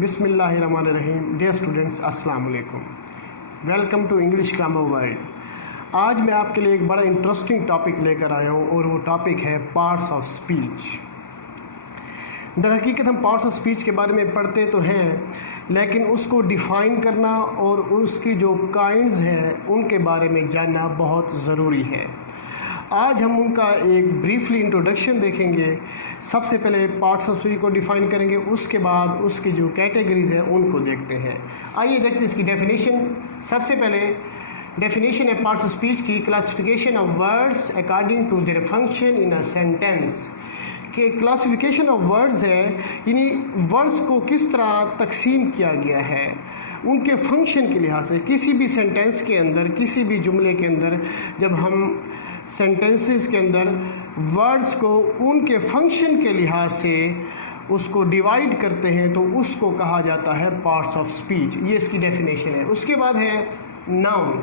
बिस्मिल्लाहिर्रहमानिर्रहीम। Dear students, अस्सलाम वालेकुम। Welcome to English grammar world. आज मैं आपके लिए एक बड़ा इंटरेस्टिंग टॉपिक लेकर आया हूँ और वो टॉपिक है पार्ट्स ऑफ स्पीच। दर हकीकत हम पार्ट्स ऑफ स्पीच के बारे में पढ़ते तो हैं, लेकिन उसको डिफ़ाइन करना और उसकी जो काइंड्स हैं उनके बारे में जानना बहुत ज़रूरी है। आज हम उनका एक ब्रीफली इंट्रोडक्शन देखेंगे। सबसे पहले पार्ट्स ऑफ स्पीच को डिफ़ाइन करेंगे, उसके बाद उसकी जो कैटेगरीज़ हैं उनको देखते हैं। आइए देखते हैं इसकी डेफिनेशन। सबसे पहले डेफिनेशन है पार्ट्स ऑफ स्पीच की, classification of words according to their function in a sentence. कि क्लासिफिकेशन ऑफ वर्ड्स है, यानी वर्ड्स को किस तरह तकसीम किया गया है उनके फंक्शन के लिहाज से। किसी भी सेंटेंस के अंदर, किसी भी जुमले के अंदर जब हम सेंटेंसेस के अंदर वर्ड्स को उनके फंक्शन के लिहाज से उसको डिवाइड करते हैं तो उसको कहा जाता है पार्ट्स ऑफ स्पीच। ये इसकी डेफिनेशन है। उसके बाद है नाउन।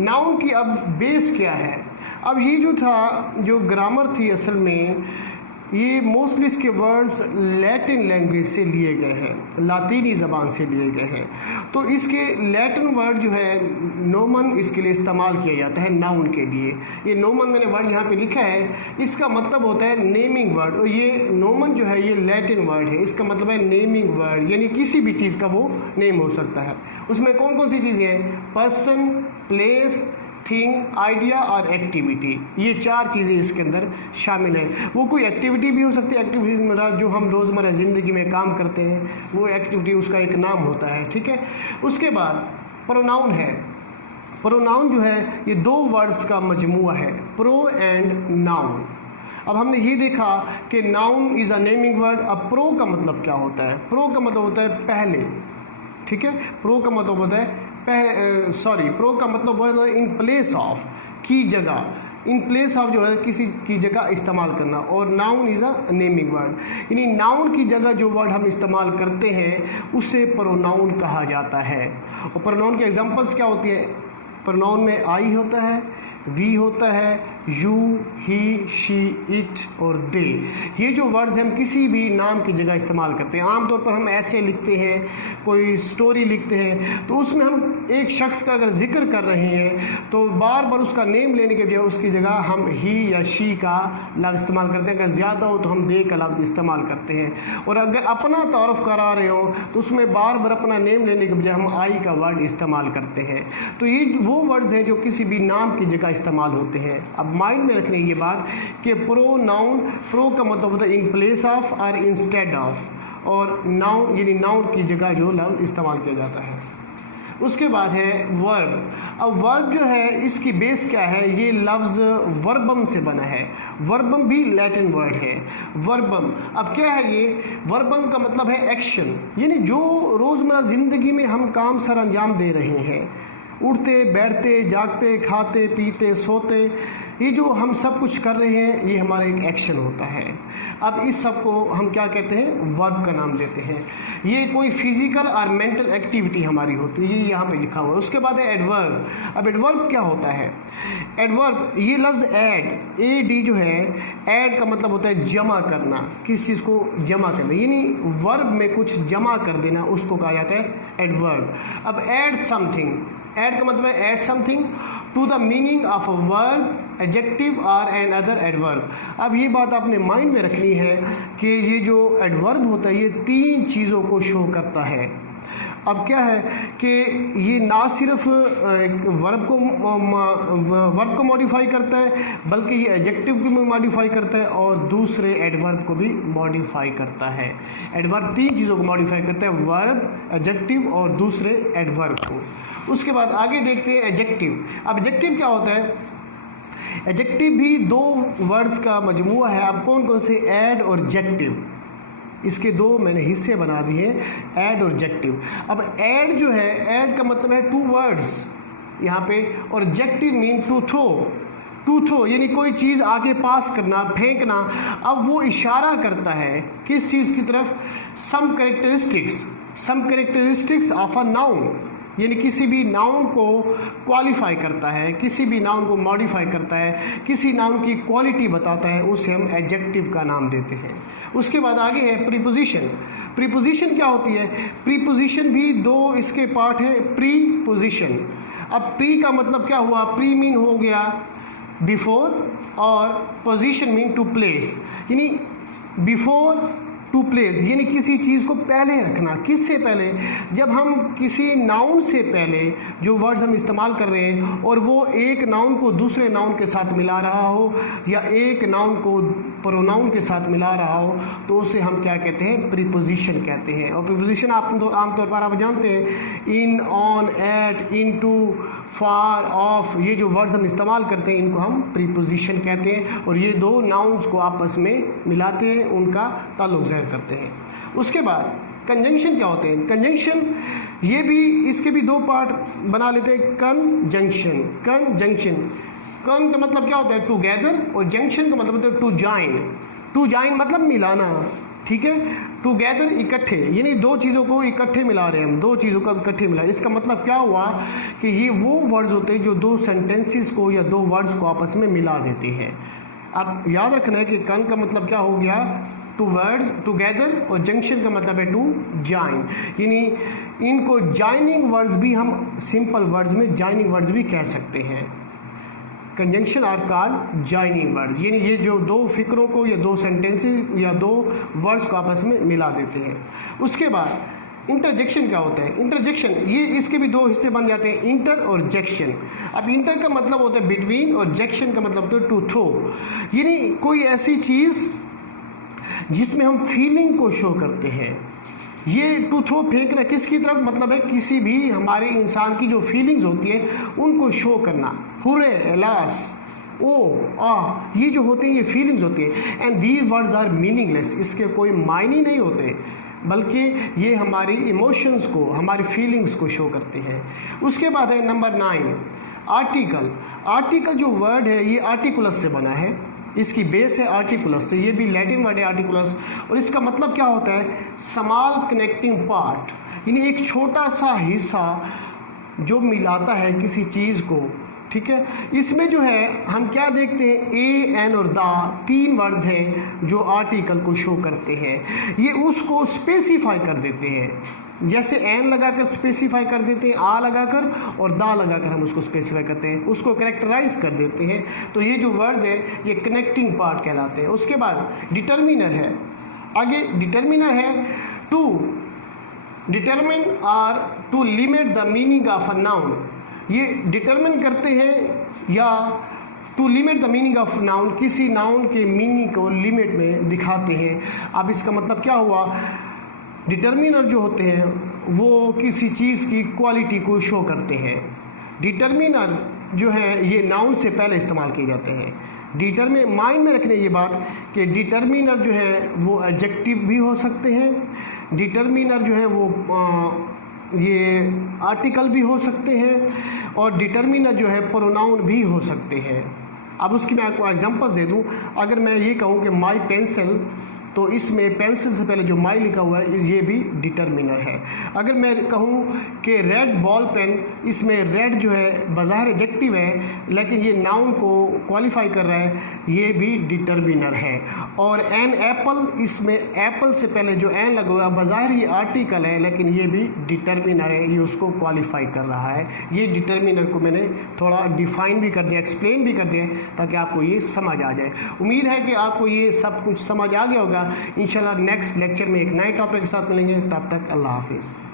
नाउन की अब बेस क्या है? अब ये जो था, जो ग्रामर थी असल में, ये मोस्टली इसके वर्ड्स लैटिन लैंग्वेज से लिए गए हैं, लातीनी ज़बान से लिए गए हैं। तो इसके लैटिन वर्ड जो है नोमन, इसके लिए इस्तेमाल किया जाता है नाउन के लिए। ये नोमन मैंने वर्ड यहाँ पे लिखा है, इसका मतलब होता है नेमिंग वर्ड। और ये नोमन जो है ये लैटिन वर्ड है, इसका मतलब है नेमिंग वर्ड, यानी किसी भी चीज़ का वो नेम हो सकता है। उसमें कौन कौन सी चीज़ें हैं? पर्सन, प्लेस, थिंग, आइडिया और एक्टिविटी। ये चार चीज़ें इसके अंदर शामिल हैं। वो कोई एक्टिविटी भी हो सकती है, एक्टिविटीज़ मतलब जो हम रोज़मर्रा ज़िंदगी में काम करते हैं वो एक्टिविटी, उसका एक नाम होता है, ठीक है। उसके बाद प्रोनाउन है। प्रोनाउन जो है ये दो वर्ड्स का मजमूआ है, प्रो एंड नाउन। अब हमने ये देखा कि noun is a naming word. अब प्रो का मतलब क्या होता है? प्रो का मतलब होता है पहले, ठीक है। प्रो का मतलब होता है प्रो का मतलब होता है इन प्लेस ऑफ, की जगह, इन प्लेस ऑफ जो है किसी की जगह इस्तेमाल करना। और noun is a naming word, यानी नाउन की जगह जो वर्ड हम इस्तेमाल करते हैं उसे प्रोनाउन कहा जाता है। और प्रोनाउन के एग्जांपल्स क्या होती है? प्रोनाउन में आई होता है, वी होता है, यू, ही, शी, इट और दे। ये जो वर्ड्स हैं हम किसी भी नाम की जगह इस्तेमाल करते हैं। आमतौर पर हम ऐसे लिखते हैं, कोई स्टोरी लिखते हैं, तो उसमें हम एक शख्स का अगर जिक्र कर रहे हैं तो बार बार उसका नेम लेने के बजाय उसकी जगह हम ही या शी का लफ्ज़ इस्तेमाल करते हैं। अगर ज़्यादा हो तो हम दे का लफ्ज़ इस्तेमाल करते हैं। और अगर अपना तारुफ करा रहे हो तो उसमें बार बार अपना नेम लेने के बजाय हम आई का वर्ड इस्तेमाल करते हैं। तो ये वो वर्ड्स हैं जो किसी भी नाम की जगह इस्तेमाल होते हैं। अब माइंड में रखने ये बात कि प्रोनाउन, प्रो का मतलब होता है इन प्लेस ऑफ और इंस्टेड ऑफ, और नाउन यानी नाउन की जगह जो लफ्ज़ इस्तेमाल किया जाता है। उसके बाद है वर्ब। अब वर्ब जो है इसकी बेस क्या है? ये लफ्ज़ वर्बम से बना है। वर्बम भी लैटिन वर्ड है, वर्बम। अब क्या है ये? वर्बम का मतलब है एक्शन, यानी जो रोज़मर्रा ज़िंदगी में हम काम सर अंजाम दे रहे हैं, उठते बैठते जागते खाते पीते सोते, ये जो हम सब कुछ कर रहे हैं ये हमारा एक एक्शन होता है। अब इस सब को हम क्या कहते हैं? वर्ब का नाम देते हैं। ये कोई फिजिकल और मेंटल एक्टिविटी हमारी होती है, ये यहाँ पे लिखा हुआ है। उसके बाद है एडवर्ब। अब एडवर्ब क्या होता है? एडवर्ब, ये लफ्ज़ ऐड, ए डी जो है, ऐड का मतलब होता है जमा करना, किस चीज़ को जमा करना, यानी वर्ब में कुछ जमा कर देना, उसको कहा जाता है एडवर्ब। अब ऐड समथिंग, ऐड का मतलब है add something to the meaning of a verb, adjective और एन अदर एडवर्ब। अब ये बात आपने माइंड में रखनी है कि ये जो एडवर्ब होता है ये तीन चीज़ों को शो करता है। अब क्या है कि ये ना सिर्फ वर्ब को मॉडिफाई करता है, बल्कि ये एडजेक्टिव को भी मॉडिफाई करता है और दूसरे एडवर्ब को भी मॉडिफाई करता है। एडवर्ब तीन चीज़ों को मॉडिफाई करता है, वर्ब, एडजेक्टिव और दूसरे एडवर्ब को। उसके बाद आगे देखते हैं एडजेक्टिव। अब एडजेक्टिव क्या होता है? एडजेक्टिव भी दो वर्ड्स का मजमूआ है। अब कौन कौन से? ऐड और जेक्टिव। इसके दो मैंने हिस्से बना दिए, ऐड और जेक्टिव। अब ऐड जो है, ऐड का मतलब है टू वर्ड्स यहाँ पे, और जेक्टिव mean to throw. To throw यानी कोई चीज़ आगे पास करना, फेंकना। अब वो इशारा करता है किस चीज़ की तरफ? Some characteristics of a noun, यानी किसी भी नाउन को क्वालिफाई करता है, किसी भी नाउन को मॉडिफाई करता है, किसी नाउन की क्वालिटी बताता है, उसे हम एडजेक्टिव का नाम देते हैं। उसके बाद आगे है प्रीपोजिशन। प्रीपोजिशन क्या होती है? प्रीपोजिशन भी दो इसके पार्ट है, प्रीपोजिशन। अब प्री का मतलब क्या हुआ? प्री मीन हो गया बिफोर और पोजीशन मीन टू प्लेस, यानी बिफोर टू प्लेस, यानी किसी चीज़ को पहले रखना। किससे पहले? जब हम किसी नाउन से पहले जो वर्ड्स हम इस्तेमाल कर रहे हैं और वो एक नाउन को दूसरे नाउन के साथ मिला रहा हो या एक नाउन को प्रोनाउन के साथ मिला रहा हो, तो उसे हम क्या कहते हैं? प्रीपोजिशन कहते हैं। और प्रीपोजिशन आप तो आमतौर पर आप जानते हैं, in, on, at, into, for, of, ये जो वर्ड्स हम इस्तेमाल करते हैं इनको हम प्रीपोजिशन कहते हैं। और ये दो नाउन्स को आपस में मिलाते हैं, उनका ताल्लुक ज़ाहिर करते हैं। उसके बाद कंजंक्शन क्या होते हैं? कंजंक्शन ये भी, इसके भी दो पार्ट बना लेते हैं। कंजंक्शन, कंजंक्शन, कन का मतलब क्या होता है? टुगेदर, और जंक्शन का मतलब होता है टू जॉइन। टू जॉइन मतलब मिलाना, ठीक है। टुगेदर इकट्ठे, यानी दो चीज़ों को इकट्ठे मिला रहे हैं हम, दो चीज़ों को इकट्ठे मिला। इसका मतलब क्या हुआ कि ये वो वर्ड्स होते हैं जो दो सेंटेंसेस को या दो वर्ड्स को आपस में मिला देते हैं। अब याद रखना है कि कन का मतलब क्या हो गया? टू वर्ड्स टुगेदर, और जंक्शन का मतलब है टू जॉइन, यानी इनको जॉइनिंग वर्ड्स भी हम सिंपल वर्ड्स में जॉइनिंग वर्ड्स भी कह सकते हैं। Conjunction are called joining word, यानी ये जो दो फिक्रों को या दो सेंटेंसेस या दो वर्ड्स को आपस में मिला देते हैं। उसके बाद इंटरजेक्शन क्या होता है? इंटरजेक्शन ये इसके भी दो हिस्से बन जाते हैं, इंटर और जेक्शन। अब इंटर का मतलब होता है बिटवीन और जेक्शन का मतलब होता है टू थ्रो, यानी कोई ऐसी चीज़ जिसमें हम फीलिंग को शो करते हैं। ये टू थ्रो फेंकना किसकी तरफ? मतलब है किसी भी हमारे इंसान की जो फीलिंग्स होती है उनको शो करना। हुर्रे, एलास, ओ, आ, ये जो होते हैं ये फीलिंग्स होती है। And these words are meaningless, इसके कोई मायने नहीं होते, बल्कि ये हमारी इमोशंस को, हमारी फीलिंग्स को शो करते हैं। उसके बाद है नंबर 9, आर्टिकल। आर्टिकल जो वर्ड है ये आर्टिकुलस से बना है, इसकी बेस है आर्टिकुलस से, ये भी लैटिन वर्ड है आर्टिकुलस। और इसका मतलब क्या होता है? स्मॉल कनेक्टिंग पार्ट, यानी एक छोटा सा हिस्सा जो मिलाता है किसी चीज़ को, ठीक है। इसमें जो है हम क्या देखते हैं? ए, एन और दा, तीन वर्ड्स हैं जो आर्टिकल को शो करते हैं। ये उसको स्पेसिफाई कर देते हैं, जैसे एन लगाकर स्पेसिफाई कर देते हैं, आ लगाकर, और दा लगाकर हम उसको स्पेसिफाई करते हैं, उसको करेक्टराइज कर देते हैं। तो ये जो वर्ड्स है ये कनेक्टिंग पार्ट कहलाते हैं। उसके बाद डिटर्मिनर है, आगे डिटर्मिनर है टू डिटरमिन और to limit the meaning of a noun. ये डिटरमिन करते हैं या to limit the meaning of noun, किसी नाउन के मीनिंग को लिमिट में दिखाते हैं। अब इसका मतलब क्या हुआ? डिटर्मिनर जो होते हैं वो किसी चीज़ की क्वालिटी को शो करते हैं। डिटर्मिनर जो है ये नाउन से पहले इस्तेमाल किए जाते हैं। माइंड में रखने ये बात कि डिटर्मिनर जो है वो एडजेक्टिव भी हो सकते हैं, डिटर्मिनर जो है वो ये आर्टिकल भी हो सकते हैं, और डिटर्मिनर जो है प्रोनाउन भी हो सकते हैं। अब उसकी मैं आपको एग्जांपल्स दे दूं। अगर मैं ये कहूँ कि माई पेंसिल, तो इसमें पेंसिल से पहले जो माई लिखा हुआ है ये भी डिटर्मिनर है। अगर मैं कहूँ कि रेड बॉल पेन, इसमें रेड जो है बाज़ाहिर एडजेक्टिव है लेकिन ये नाउन को क्वालिफाई कर रहा है, ये भी डिटर्मिनर है। और एन एप्पल, इसमें एप्पल से पहले जो एन लगा हुआ है बाज़ाहिर ये आर्टिकल है लेकिन ये भी डिटर्मिनर है, ये उसको क्वालिफाई कर रहा है। ये डिटर्मिनर को मैंने थोड़ा डिफाइन भी कर दिया, एक्सप्लेन भी कर दिया ताकि आपको ये समझ आ जाए। उम्मीद है कि आपको ये सब कुछ समझ आ गया होगा। इंशाल्लाह नेक्स्ट लेक्चर में एक नए टॉपिक के साथ मिलेंगे, तब तक अल्लाह हाफिज़।